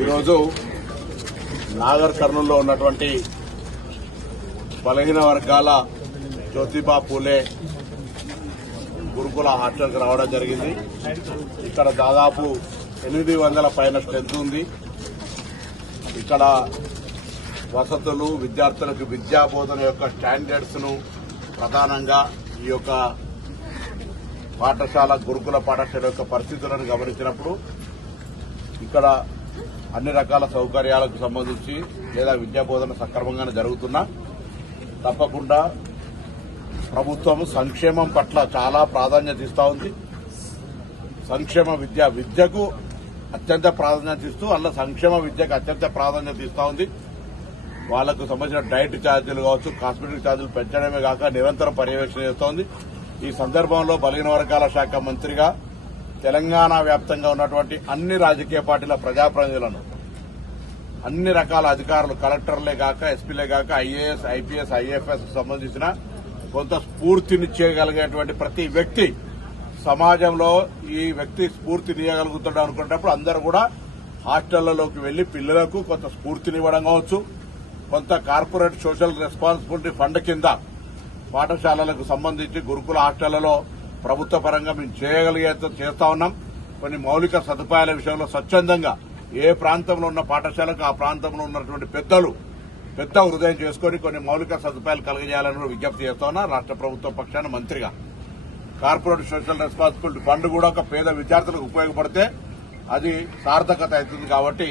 ఈరోజు నాగర్ కర్నూలులో ఉన్నటువంటి బలహీన వర్గాల జ్యోతిబా పూలే గురుకుల హాస్టల్కి రావడం జరిగింది. ఇక్కడ దాదాపు 800 పైన స్ట్రెంత్ ఉంది. ఇక్కడ వసతులు, విద్యార్థులకు విద్యాబోధన యొక్క స్టాండర్డ్స్ ను ప్రధానంగా ఈ యొక్క పాఠశాల గురుకుల పాఠశాల యొక్క పరిస్థితులను గమనించినప్పుడు ఇక్కడ అన్ని రకాల సౌకర్యాలకు సంబంధించి లేదా విద్యాబోధన సక్రమంగానే జరుగుతున్నా తప్పకుండా ప్రభుత్వం సంక్షేమం పట్ల చాలా ప్రాధాన్యత ఇస్తా ఉంది. సంక్షేమ విద్యకు అత్యంత ప్రాధాన్యత ఇస్తూ అలా సంక్షేమ విద్యకు అత్యంత ప్రాధాన్యత ఇస్తా ఉంది. వాళ్లకు సంబంధించిన డైట్ ఛార్జీలు కావచ్చు, కాస్మెటిక్ ఛార్జీలు పెంచడమే కాక నిరంతరం పర్యవేక్షణ చేస్తోంది. ఈ సందర్భంలో బలహీన వర్గాల శాఖ మంత్రిగా తెలంగాణ వ్యాప్తంగా ఉన్నటువంటి అన్ని రాజకీయ పార్టీల ప్రజాప్రతినిధులను, అన్ని రకాల అధికారులు, కలెక్టర్లే కాక ఎస్పీలే కాక ఐఏఎస్, ఐపీఎస్, ఐఎఫ్ఎస్ సంబంధించిన కొంత స్ఫూర్తినిచ్చేయగలిగేటువంటి ప్రతి వ్యక్తి సమాజంలో ఈ వ్యక్తి స్ఫూర్తినియగలుగుతాడు అనుకున్నప్పుడు అందరూ కూడా హాస్టళ్లలోకి వెళ్లి పిల్లలకు కొంత స్ఫూర్తినివ్వడం కావచ్చు, కొంత కార్పొరేట్ సోషల్ రెస్పాన్సిబిలిటీ ఫండ్ కింద పాఠశాలలకు సంబంధించి గురుకుల హాస్టళ్లలో ప్రభుత్వ పరంగా మేము చేయగలిగేంత చేస్తా ఉన్నాం. కొన్ని మౌలిక సదుపాయాల విషయంలో స్వచ్ఛందంగా ఏ ప్రాంతంలో ఉన్న పాఠశాలకు ఆ ప్రాంతంలో ఉన్నటువంటి పెద్ద హృదయం చేసుకుని కొన్ని మౌలిక సదుపాయాలు కలగజేయాలని విజ్ఞప్తి చేస్తా ఉన్నా. రాష్ట్ర ప్రభుత్వ పక్షాన మంత్రిగా కార్పొరేట్ సోషల్ రెస్పాన్సిబిలిటీ ఫండ్ కూడా ఒక పేద విద్యార్థులకు ఉపయోగపడితే అది సార్థకత అవుతుంది. కాబట్టి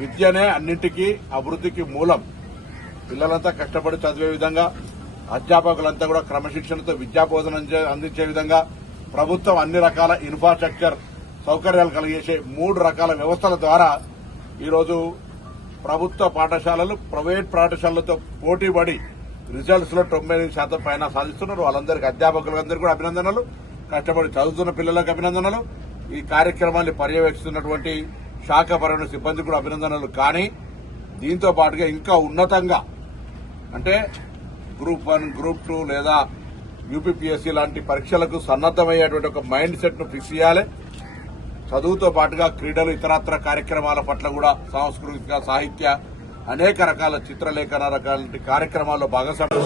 విద్యనే అన్నింటికీ అభివృద్ధికి మూలం. పిల్లలంతా కష్టపడి చదివే విధంగా, అధ్యాపకులంతా కూడా క్రమశిక్షణతో విద్యాబోధన అందించే విధంగా ప్రభుత్వం అన్ని రకాల ఇన్ఫ్రాస్ట్రక్చర్ సౌకర్యాలు కలిగేసే 3 రకాల వ్యవస్థల ద్వారా ఈరోజు ప్రభుత్వ పాఠశాలలు ప్రైవేట్ పాఠశాలలతో పోటీపడి రిజల్ట్స్ లో 98% పైన సాధిస్తున్నారు. వాళ్ళందరికీ అధ్యాపకులందరికీ కూడా అభినందనలు, కష్టపడి చదువుతున్న పిల్లలకు అభినందనలు, ఈ కార్యక్రమాన్ని పర్యవేక్షిస్తున్నటువంటి శాఖపరమైన సిబ్బంది కూడా అభినందనలు. కానీ దీంతో పాటుగా ఇంకా ఉన్నతంగా అంటే గ్రూప్ 1, గ్రూప్ 2 లేదా యూపీపీఎస్సీ లాంటి పరీక్షలకు సన్నద్దమయ్యేటువంటి ఒక మైండ్ సెట్ ను ఫిక్స్ చేయాలి. చదువుతో పాటుగా క్రీడలు, ఇతరత్ర కార్యక్రమాల పట్ల కూడా సాంస్కృతిక, సాహిత్య అనేక రకాల చిత్రలేఖన రకాల కార్యక్రమాల్లో భాగస్వామ్యం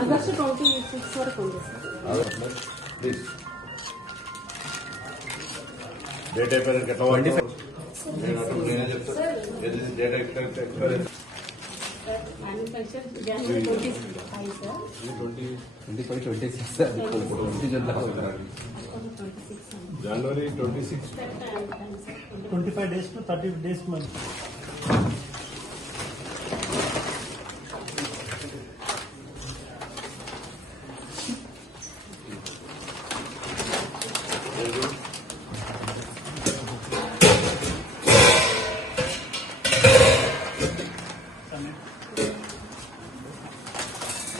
ఆగస్టు 26 వరకు ఉంది ప్లీజ్. డేట్ అయిపోయాక ఎట్లా నేనే చెప్తాను. Date expire January 26 25 days to 30 days month.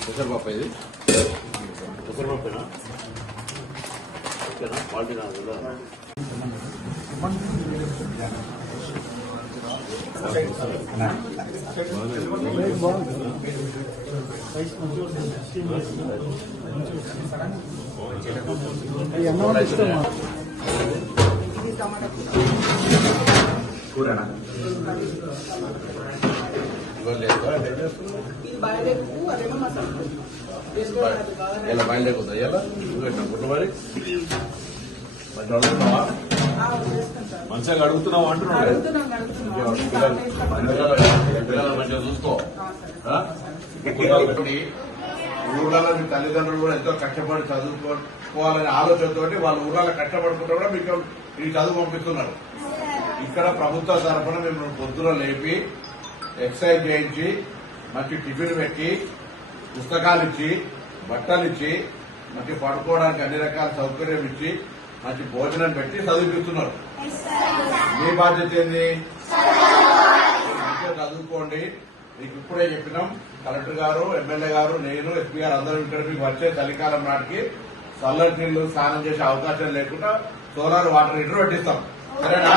పెసరపప్పు ఇది పెసరపప్పునా ఓకేనా క్వాలిటీ రాదు కూరనా ఎలా బయలుదేరుతుందా ఎలా కుటుంబాన్ని మంచిగా అడుగుతున్నావు అంటున్నాడు. పిల్లలు మంచిగా చూసుకో. ఊర్లలో మీ తల్లిదండ్రులు కూడా ఎంతో కష్టపడి చదువుకోవాలనే ఆలోచనతో వాళ్ళ ఊర్లలో కష్టపడుకుంటూ కూడా మీకు ఈ చదువు పంపిస్తున్నారు. ఇక్కడ ప్రభుత్వ తరఫున మేము పొద్దున లేపి ఎక్సర్సైజ్ చేయించి మంచి టిఫిన్ పెట్టి పుస్తకాలు ఇచ్చి బట్టలు ఇచ్చి మంచి పడుకోవడానికి అన్ని రకాల సౌకర్యం ఇచ్చి మంచి భోజనం పెట్టి చదివిస్తున్నారు. మీ బాధ్యత ఏంది? మంచిగా చదువుకోండి. మీకు ఇప్పుడే చెప్పినాం, కలెక్టర్ గారు, ఎమ్మెల్యే గారు, నేను, ఎస్పీ గారు అందరూ ఇక్కడ మీకు వచ్చే చలికాలం నాటికి చల్లటి నీళ్లు స్నానం చేసే అవకాశం లేకుండా సోలార్ వాటర్ హీటర్ పెట్టిస్తాం. సరేనా?